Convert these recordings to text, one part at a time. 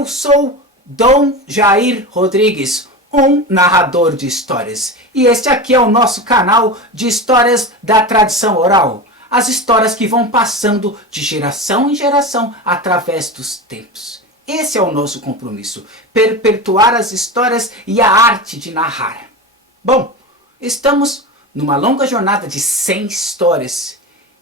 Eu sou Dom Jair Rodrigues, um narrador de histórias. E este aqui é o nosso canal de histórias da tradição oral. As histórias que vão passando de geração em geração através dos tempos. Esse é o nosso compromisso, perpetuar as histórias e a arte de narrar. Bom, estamos numa longa jornada de 100 histórias.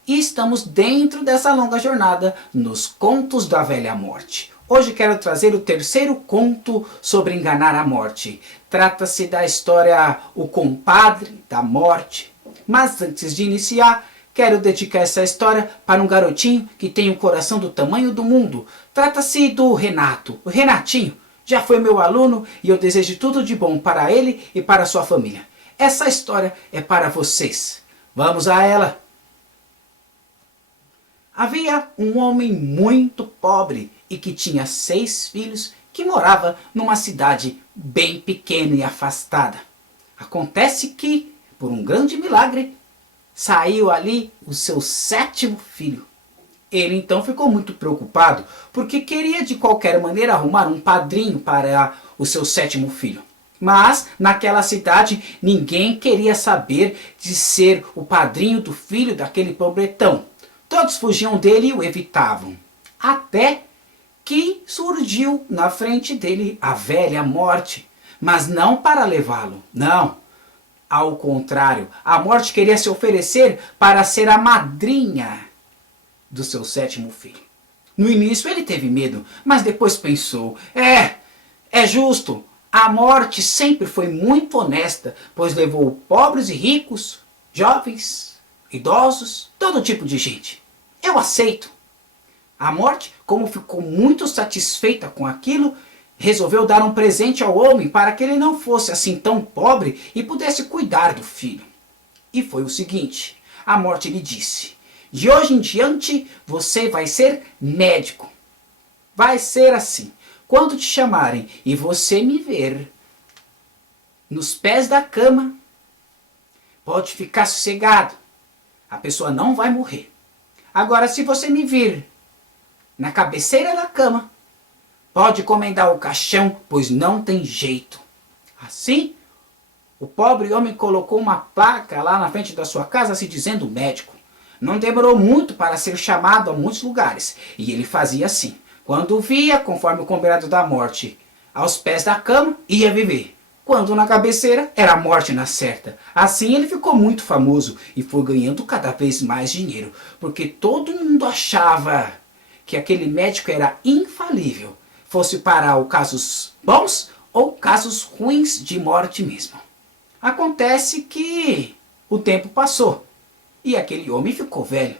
E estamos dentro dessa longa jornada nos Contos da Velha Morte. Hoje quero trazer o terceiro conto sobre enganar a morte. Trata-se da história O Compadre da Morte. Mas antes de iniciar, quero dedicar essa história para um garotinho que tem um coração do tamanho do mundo. Trata-se do Renato, o Renatinho. Já foi meu aluno e eu desejo tudo de bom para ele e para sua família. Essa história é para vocês. Vamos a ela! Havia um homem muito pobre e que tinha 6 filhos que morava numa cidade bem pequena e afastada. Acontece que, por um grande milagre, saiu ali o seu 7º filho. Ele então ficou muito preocupado porque queria de qualquer maneira arrumar um padrinho para o seu 7º filho. Mas naquela cidade ninguém queria saber de ser o padrinho do filho daquele pobretão. Todos fugiam dele e o evitavam. Até que surgiu na frente dele a velha morte. Mas não para levá-lo, não. Ao contrário, a morte queria se oferecer para ser a madrinha do seu 7º filho. No início ele teve medo, mas depois pensou, é justo. A morte sempre foi muito honesta, pois levou pobres e ricos, jovens, idosos, todo tipo de gente. Eu aceito. A morte, como ficou muito satisfeita com aquilo, resolveu dar um presente ao homem para que ele não fosse assim tão pobre e pudesse cuidar do filho. E foi o seguinte, a morte lhe disse, de hoje em diante você vai ser médico. Vai ser assim, quando te chamarem e você me ver nos pés da cama, pode ficar sossegado, a pessoa não vai morrer. Agora, se você me vir na cabeceira da cama, pode encomendar o caixão, pois não tem jeito. Assim, o pobre homem colocou uma placa lá na frente da sua casa, se dizendo médico. Não demorou muito para ser chamado a muitos lugares, e ele fazia assim. Quando via, conforme o combinado da morte, aos pés da cama, ia viver. Quando na cabeceira, era a morte na certa. Assim ele ficou muito famoso e foi ganhando cada vez mais dinheiro, porque todo mundo achava que aquele médico era infalível, fosse para os casos bons ou casos ruins de morte mesmo. Acontece que o tempo passou e aquele homem ficou velho.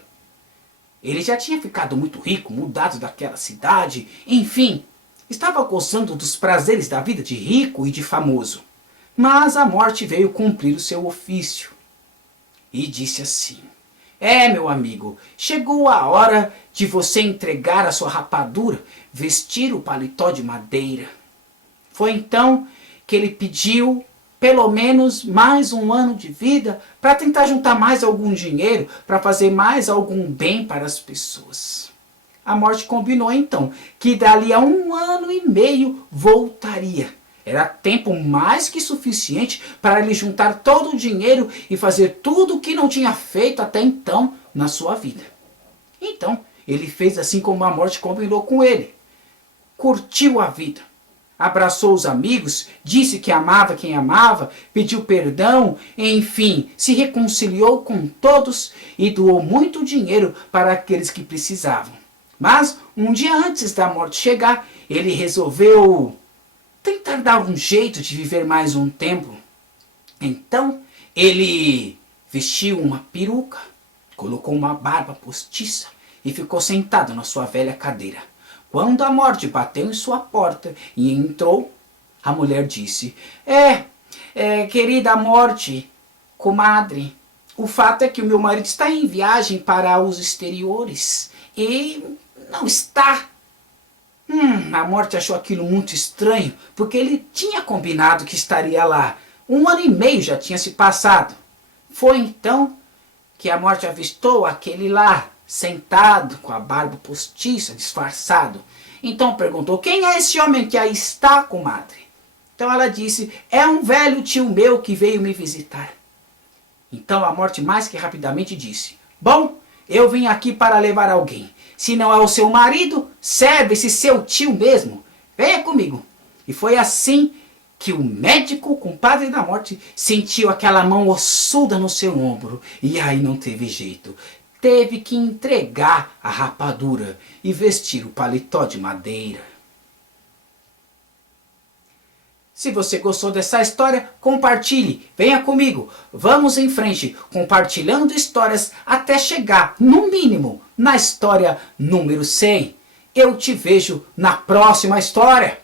Ele já tinha ficado muito rico, mudado daquela cidade, enfim, estava gozando dos prazeres da vida de rico e de famoso. Mas a morte veio cumprir o seu ofício. E disse assim, meu amigo, chegou a hora de você entregar a sua rapadura, vestir o paletó de madeira. Foi então que ele pediu pelo menos mais um ano de vida para tentar juntar mais algum dinheiro, para fazer mais algum bem para as pessoas. A morte combinou então que dali a 1 ano e meio voltaria. Era tempo mais que suficiente para ele juntar todo o dinheiro e fazer tudo o que não tinha feito até então na sua vida. Então, ele fez assim como a morte combinou com ele. Curtiu a vida. Abraçou os amigos, disse que amava quem amava, pediu perdão, enfim, se reconciliou com todos e doou muito dinheiro para aqueles que precisavam. Mas, um dia antes da morte chegar, ele resolveu tentar dar um jeito de viver mais um tempo. Então, ele vestiu uma peruca, colocou uma barba postiça e ficou sentado na sua velha cadeira. Quando a morte bateu em sua porta e entrou, a mulher disse, querida morte, comadre, o fato é que o meu marido está em viagem para os exteriores e não está. A morte achou aquilo muito estranho, porque ele tinha combinado que estaria lá. 1 ano e meio já tinha se passado. Foi então que a morte avistou aquele lá, sentado, com a barba postiça, disfarçado. Então perguntou: quem é esse homem que aí está, comadre? Então ela disse: é um velho tio meu que veio me visitar. Então a morte mais que rapidamente disse: bom, eu vim aqui para levar alguém. Se não é o seu marido, serve esse seu tio mesmo. Venha comigo. E foi assim que o médico, o compadre da morte, sentiu aquela mão ossuda no seu ombro. E aí não teve jeito. Teve que entregar a rapadura e vestir o paletó de madeira. Se você gostou dessa história, compartilhe, venha comigo. Vamos em frente, compartilhando histórias até chegar, no mínimo, na história número 100. Eu te vejo na próxima história.